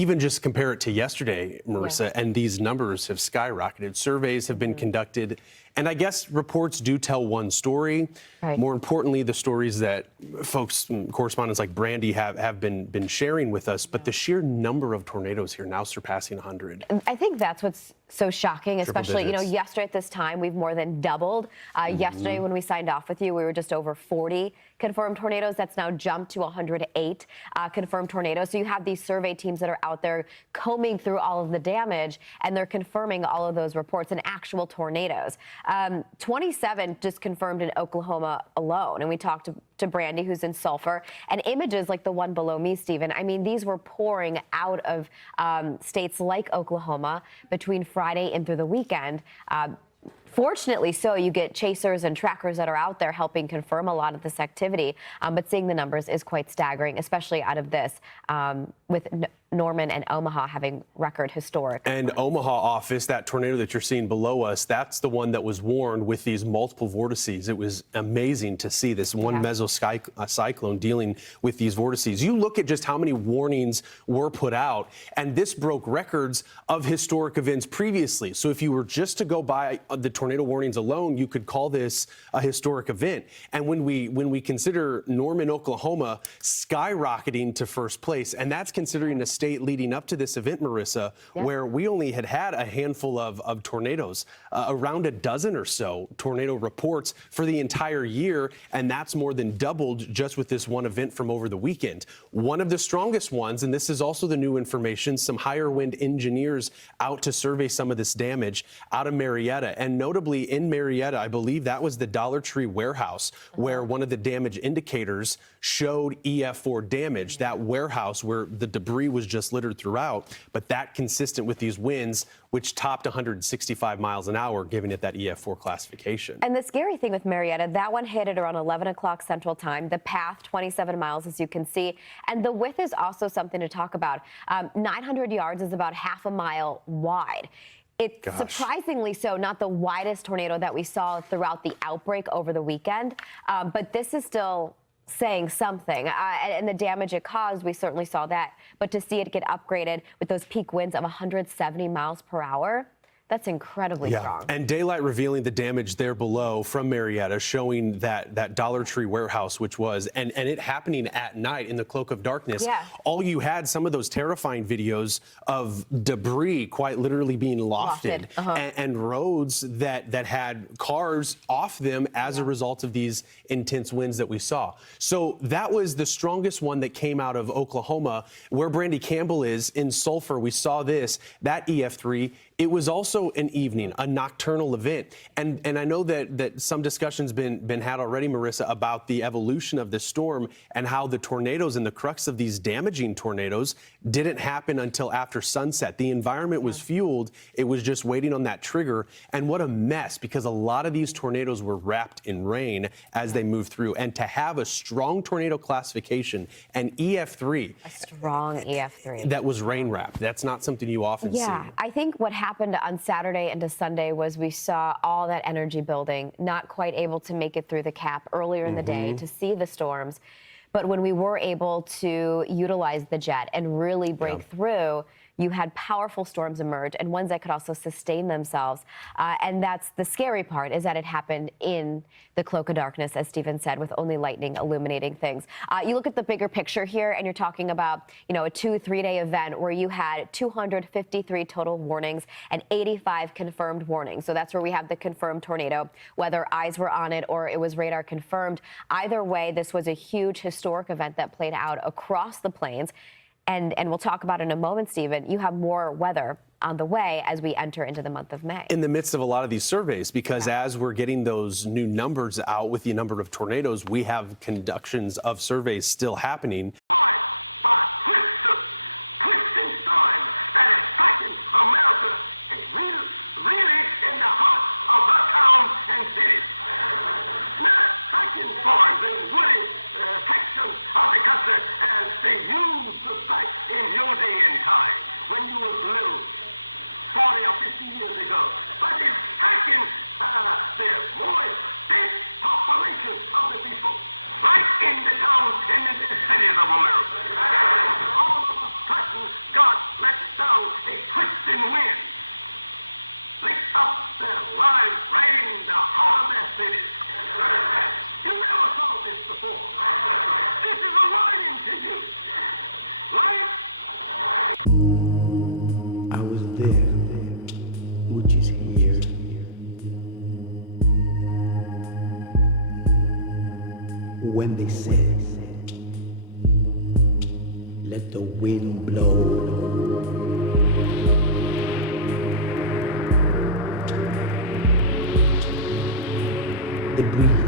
Even just compare it to yesterday, Marissa, Yeah. and these numbers have skyrocketed. Surveys have been conducted, and I guess reports do tell one story. Right. More importantly, the stories that folks, correspondents like Brandy have been sharing with us, but the sheer number of tornadoes here now surpassing 100. I think that's what's so shocking, especially, digits. yesterday at this time, we've more than doubled. Yesterday when we signed off with you, we were just over 40 confirmed tornadoes. That's now jumped to 108 confirmed tornadoes. So you have these survey teams that are out there combing through all of the damage, and they're confirming all of those reports and actual tornadoes. 27 just confirmed in Oklahoma alone. And we talked to Brandy, who's in Sulphur, and images like the one below me, Stephen. I mean, these were pouring out of states like Oklahoma between Friday and through the weekend. Fortunately so, you get chasers and trackers that are out there helping confirm a lot of this activity, but seeing the numbers is quite staggering, especially out of this, with Norman and Omaha having record historic. And Omaha office, that tornado that you're seeing below us, that's the one that was warned with these multiple vortices. It was amazing to see this one mesocyclone dealing with these vortices. You look at just how many warnings were put out, and this broke records of historic events previously. So if you were just to go by the tornado warnings alone, you could call this a historic event. And when we consider Norman, Oklahoma skyrocketing to first place, and that's considering a state leading up to this event, Marissa, where we only had a handful of tornadoes, around a dozen or so tornado reports for the entire year, and that's more than doubled just with this one event from over the weekend. One of the strongest ones, and this is also the new information, some higher wind engineers out to survey some of this damage out of Marietta, and notably in Marietta, I believe that was the Dollar Tree warehouse where one of the damage indicators showed EF4 damage, that warehouse where the debris was just littered throughout, but that consistent with these winds, which topped 165 miles an hour, giving it that EF4 classification. And the scary thing with Marietta, that one hit at around 11 o'clock Central Time. The path, 27 miles, as you can see. And the width is also something to talk about. 900 yards is about half a mile wide. It's surprisingly so not the widest tornado that we saw throughout the outbreak over the weekend, but this is still saying something. And the damage it caused, we certainly saw that. But to see it get upgraded with those peak winds of 170 miles per hour, that's incredibly strong. And daylight revealing the damage there below from Marietta, showing that Dollar Tree warehouse, which was, and it happening at night in the cloak of darkness. All you had, some of those terrifying videos of debris quite literally being lofted. And roads that had cars off them as a result of these intense winds that we saw. So that was the strongest one that came out of Oklahoma, where Brandy Campbell is in Sulphur. We saw this, that EF3. It was also an evening, a nocturnal event. And I know that some discussion's been had already, Marissa, about the evolution of this storm and how the tornadoes and the crux of these damaging tornadoes didn't happen until after sunset. The environment was fueled. It was just waiting on that trigger. And what a mess, because a lot of these tornadoes were wrapped in rain as they moved through. And to have a strong tornado classification, an EF3. A strong EF3. That was rain wrapped. That's not something you often see. I think what happened on Saturday into Sunday was we saw all that energy building, not quite able to make it through the cap earlier in the day to see the storms. But when we were able to utilize the jet and really break through, you had powerful storms emerge and ones that could also sustain themselves. And that's the scary part, is that it happened in the cloak of darkness, as Stephen said, with only lightning illuminating things. You look at the bigger picture here, and you're talking about, a 2-3 day event where you had 253 total warnings and 85 confirmed warnings. So that's where we have the confirmed tornado, whether eyes were on it or it was radar confirmed. Either way, this was a huge historic event that played out across the plains. And we'll talk about in a moment, Stephen, you have more weather on the way as we enter into the month of May. In the midst of a lot of these surveys, because as we're getting those new numbers out with the number of tornadoes, we have conductions of surveys still happening. I was there, which is here. When they said, let the wind blow. The breeze